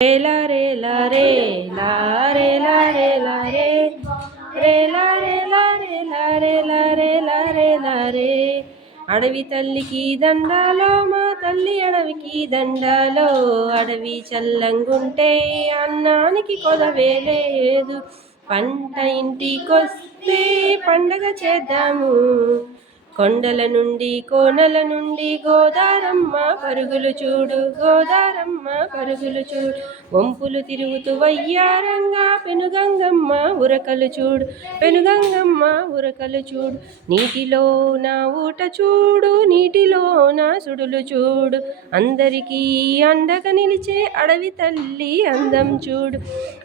రే లా రే లా రే లా రే లా రే లా రే రే లా రే లా రే లా రే లా రే లా రే లా రే. అడవి తల్లికి దండాలో మా తల్లి అడవికి దండాలో. అడవి చల్లంగుంటే అన్నానికి కొదవే లేదు. పంట ఇంటికొస్తే పండగ చేద్దాము. కొండల నుండి కోనల నుండి గోదారమ్మ పరుగులు చూడు, గోదారమ్మ పరుగులు చూడు. వంపులు తిరుగుతూ వయ్యారంగా పెనుగంగమ్మ ఉరకలు చూడు, పెనుగంగమ్మ ఉరకలు చూడు. నీటిలో నా ఊట చూడు, నీటిలో నా సుడులు చూడు. అందరికీ అండగా నిలిచే అడవి తల్లి అందం చూడు.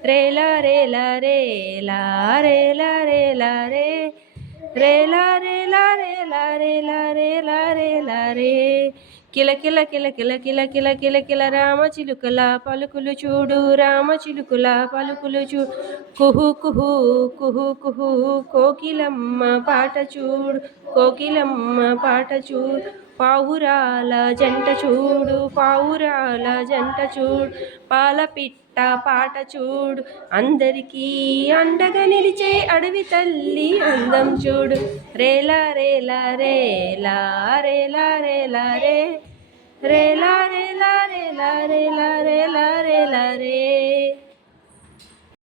రేలా రేలా రేలా రేలా రేలా రే రేలా రేలా రేలా రేలా రేలా రేలా రే. కిల కిల కిల కిల కిల కిల కిల కిల రామచిలుకల పలుకులు చూడు, రామచిలుకల పలుకులు చూడు. కుహు కుహు కుహు కుహు కోకిలమ్మ పాట చూడు, కోకిలమ్మ పాట చూడు. పావురాల జంట చూడు, పావురాల జంట చూడు. పాలపిట్ట పాట చూడు, అందరికీ అండగా నిలిచే అడవి తల్లి అందం చూడు. రేలా రేలా రేలా రేలా రేలా రే రేలా రేలా రేలా రేలా రేలా రేలా రే.